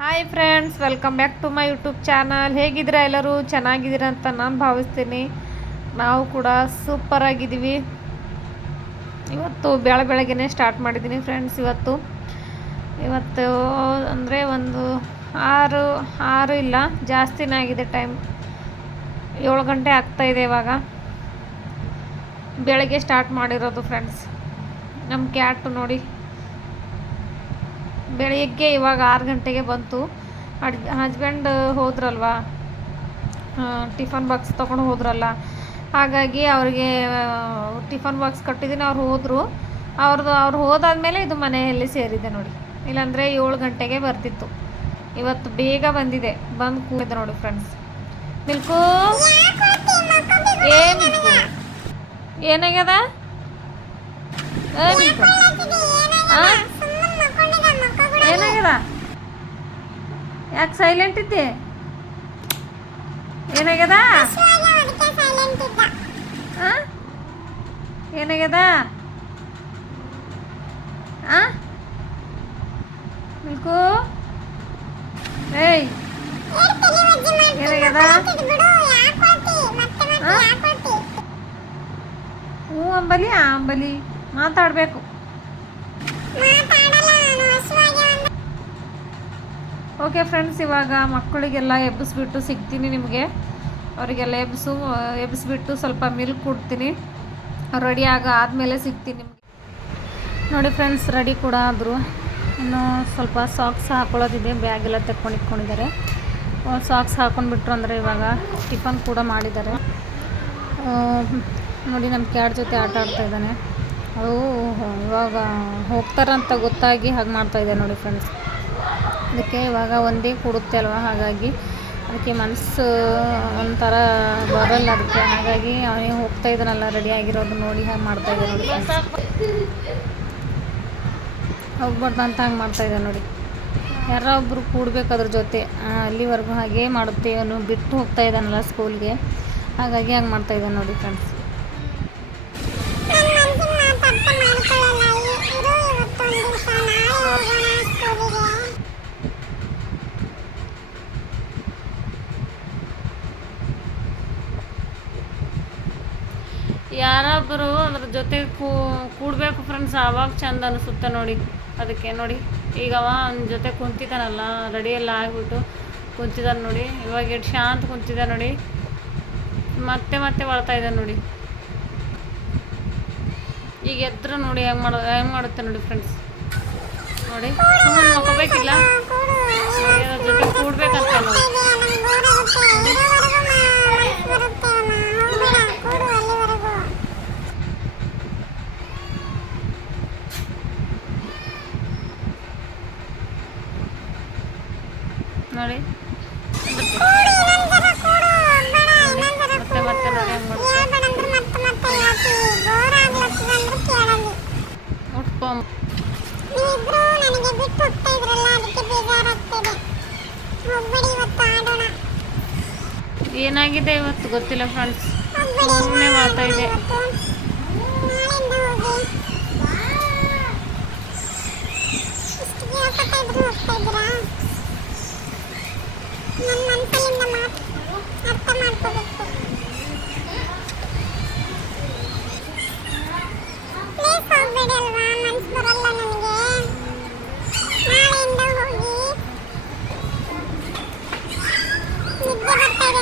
Hi friends welcome back to my YouTube channel ಹೇಗಿದ್ದೀರಾ ಎಲ್ಲರೂ? ಚೆನ್ನಾಗಿದ್ದೀರಾ ಅಂತ ನಾನು ಭಾವಿಸ್ತೀನಿ. ನಾವು ಕೂಡ ಸೂಪರ್ ಆಗಿದ್ದೀವಿ. ಇವತ್ತು ಬೆಳ ಬೆಳಗ್ಗೆ ಸ್ಟಾರ್ಟ್ ಮಾಡಿದ್ದೀನಿ ಫ್ರೆಂಡ್ಸ್ ಇವತ್ತು. ಇವತ್ತು ಅಂದರೆ ಒಂದು ಆರು ಆರು ಇಲ್ಲ, ಜಾಸ್ತಿನೇ ಆಗಿದೆ ಟೈಮ್ ಏಳು ಗಂಟೆ ಆಗ್ತಾಯಿದೆ ಇವಾಗ. ಬೆಳಗ್ಗೆ ಸ್ಟಾರ್ಟ್ ಮಾಡಿರೋದು ಫ್ರೆಂಡ್ಸ್ ನಮ್ಮ ಕ್ಯಾಟು ನೋಡಿ. ಬೆಳಿಗ್ಗೆ ಇವಾಗ ಆರು ಗಂಟೆಗೆ ಬಂತು. ಅಡ್ ಹಸ್ಬೆಂಡ್ ಹೋದ್ರಲ್ವಾ? ಟಿಫನ್ ಬಾಕ್ಸ್ ತೊಗೊಂಡು ಹೋದ್ರಲ್ಲ. ಹಾಗಾಗಿ ಅವ್ರಿಗೆ ಟಿಫನ್ ಬಾಕ್ಸ್ ಕಟ್ಟಿದ್ದೀನಿ, ಅವ್ರು ಹೋದರು. ಅವ್ರದ್ದು ಅವ್ರು ಹೋದಾದ್ಮೇಲೆ ಇದು ಮನೆಯಲ್ಲಿ ಸೇರಿದೆ ನೋಡಿ. ಇಲ್ಲಾಂದರೆ ಏಳು ಗಂಟೆಗೆ ಬರ್ತಿತ್ತು. ಇವತ್ತು ಬೇಗ ಬಂದಿದೆ. ಬಂದು ಕೂಡಿದೆ ನೋಡಿ ಫ್ರೆಂಡ್ಸ್ ಮಿಲ್ಕು? ಏನು ಏನಾಗ್ಯದ? ಹಾಂ ಏನಾಗ್ಯದ ಯಾಕೆ ಸೈಲೆಂಟ್ ಇದ್ದೆ? ಏನಾಗ್ಯದ? ಏನಾಗ್ಯದ? ಆ? ಏಯ್! ಏನಾಗ್ಯದ? ಹ್ಞೂ ಅಂಬಲಿ ಆ ಅಂಬಲಿ. ಮಾತಾಡಬೇಕು. ಓಕೆ ಫ್ರೆಂಡ್ಸ್ ಇವಾಗ ಮಕ್ಕಳಿಗೆಲ್ಲ ಎಬ್ಬಿಸ್ಬಿಟ್ಟು ಸಿಗ್ತೀನಿ ನಿಮಗೆ. ಅವರಿಗೆಲ್ಲ ಎಬ್ಬಿಸು, ಎಬ್ಬಿಸ್ಬಿಟ್ಟು ಸ್ವಲ್ಪ ಮಿಲ್ಕ್ ಕೊಡ್ತೀನಿ. ರೆಡಿ ಆಗ ಆದಮೇಲೆ ಸಿಗ್ತೀನಿ ನಿಮಗೆ. ನೋಡಿ ಫ್ರೆಂಡ್ಸ್ ರೆಡಿ ಕೂಡ ಆದರು. ಇನ್ನು ಸ್ವಲ್ಪ ಸಾಕ್ಸ್ ಹಾಕೊಳ್ಳೋದಿದೆ ಬ್ಯಾಗೆಲ್ಲ ತಕ್ಕೊಂಡು ಇಟ್ಕೊಂಡಿದ್ದಾರೆ. ಸಾಕ್ಸ್ ಹಾಕೊಂಡ್ಬಿಟ್ರು ಅಂದರೆ ಇವಾಗ ಟಿಫನ್ ಕೂಡ ಮಾಡಿದ್ದಾರೆ. ನೋಡಿ ನಮ್ಮ ಕ್ಯಾಡ್ ಜೊತೆ ಆಟ ಆಡ್ತಾ ಇದ್ದಾನೆ. ಅವು ಇವಾಗ ಹೋಗ್ತಾರಂತ ಗೊತ್ತಾಗಿ ಹಾಗೆ ಮಾಡ್ತಾಯಿದ್ದೆ ನೋಡಿ ಫ್ರೆಂಡ್ಸ್ ಅದಕ್ಕೆ ಇವಾಗ ಒಂದೇ ಕೂಡುತ್ತೆ ಅಲ್ವ? ಹಾಗಾಗಿ ಅದಕ್ಕೆ ಮನಸ್ಸು ಒಂಥರ ಬರಲ್ಲ ಅದಕ್ಕೆ. ಹಾಗಾಗಿ ಅವನೇ ಹೋಗ್ತಾ ಇದ್ದಾನಲ್ಲ ರೆಡಿ ಆಗಿರೋದು ನೋಡಿ ಹಾಗೆ ಮಾಡ್ತಾ ಇದೆ ನೋಡಿ ಹೋಗ್ಬಾರ್ದು ಅಂತ ಹಂಗೆ ಮಾಡ್ತಾ ಇದೆ ನೋಡಿ. ಯಾರೋ ಒಬ್ಬರು ಕೂಡ್ಬೇಕು ಅದ್ರ ಜೊತೆ. ಅಲ್ಲಿವರೆಗೂ ಹಾಗೇ ಮಾಡುತ್ತೆ ಅವನು ಬಿಟ್ಟು ಹೋಗ್ತಾ ಇದ್ದಾನಲ್ಲ ಸ್ಕೂಲ್ಗೆ ಹಾಗಾಗಿ ಹಂಗೆ ಮಾಡ್ತಾ ಇದ್ದಾನೆ ನೋಡಿ ಫ್ರೆಂಡ್ಸ್ ಯಾರೊಬ್ಬರು ಅದ್ರ ಜೊತೆ ಕೂಡಬೇಕು ಫ್ರೆಂಡ್ಸ್ ಆವಾಗ ಚಂದ ಅನಿಸುತ್ತೆ ನೋಡಿ. ಅದಕ್ಕೆ ನೋಡಿ, ಈಗ ಅವ ಅವನ ಜೊತೆ ಕುಂತಿದ್ದಾನಲ್ಲ ರೆಡಿಯೆಲ್ಲ ಆಗಿಬಿಟ್ಟು ಕುಂತಿದ್ದಾನೆ ನೋಡಿ. ಇವಾಗ ಎಷ್ಟು ಶಾಂತ ಕುಂತಿದ್ದ ನೋಡಿ. ಮತ್ತೆ ಮತ್ತೆ ಬರ್ತಾ ಇದ್ದಾನೆ ನೋಡಿ. ಈಗ ಎದ್ರ ನೋಡಿ ಹೆಂಗೆ ಮಾಡೋ, ಹೆಂಗೆ ಮಾಡುತ್ತೆ ನೋಡಿ ಫ್ರೆಂಡ್ಸ್ ನೋಡಿ. ಸುಮ್ಮನೆ ನೋಡ್ಕೋಬೇಕಿಲ್ಲ? ಜೊತೆ ನೋಡಿ ಮತ್ತೆ ಮತ್ತೆ ನೋಡಿ ಹೆಂಗೆ ಮಾಡುತ್ತೆ ಉಟ್ಕೊಂಬ ನೀವಿಬ್ರು ನನಗೆ ಬಿಟ್ಟು ಹೋಗ್ತಾ ಇದ್ರಲ್ಲ ಅದಕ್ಕೆ ಬೇಜಾರಾಗ್ತಿದೆ ಹೋಗ್ಬೇಡಿ ಇವತ್ತು ಆಡೋಣ ಏನಾಗಿದೆ ಇವತ್ತು? ಗೊತ್ತಿಲ್ಲ ಫ್ರೆಂಡ್ಸ್ ಸುಮ್ಮನೆ ಮಾಡ್ತಾ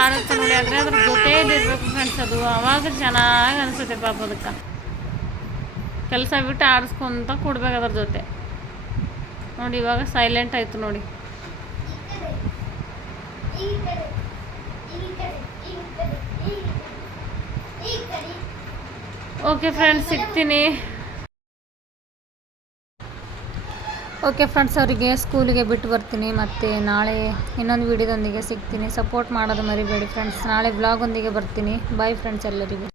ಆಡುತ್ತೆ ನೋಡಿ ಆದರೆ ಅದ್ರ ಜೊತೆ ಇರ್ಬೇಕು ಫ್ರೆಂಡ್ಸ್ ಅದು. ಅವಾಗ ಚೆನ್ನಾಗಿ ಅನಿಸುತ್ತೆ ಪಾಪ ಅದಕ್ಕೆ ಕೆಲಸ ಬಿಟ್ಟು ಆಡಿಸ್ಕೊಂತ ಕೊಡ್ಬೇಕು ಅದ್ರ ಜೊತೆ. ನೋಡಿ ಇವಾಗ ಸೈಲೆಂಟ್ ಆಯಿತು ನೋಡಿ. ಓಕೆ ಫ್ರೆಂಡ್ಸ್ ಸಿಗ್ತೀನಿ. ಓಕೆ ಫ್ರೆಂಡ್ಸ್, ಅವರಿಗೆ ಸ್ಕೂಲಿಗೆ ಬಿಟ್ಟು ಬರ್ತೀನಿ. ಮತ್ತು ನಾಳೆ ಇನ್ನೊಂದು ವಿಡಿಯೋದೊಂದಿಗೆ ಸಿಗ್ತೀನಿ. ಸಪೋರ್ಟ್ ಮಾಡೋದು ಮರಿಬೇಡಿ ಫ್ರೆಂಡ್ಸ್. ನಾಳೆ ಬ್ಲಾಗೊಂದಿಗೆ ಬರ್ತೀನಿ. ಬಾಯ್ ಫ್ರೆಂಡ್ಸ್ ಎಲ್ಲರಿಗೂ.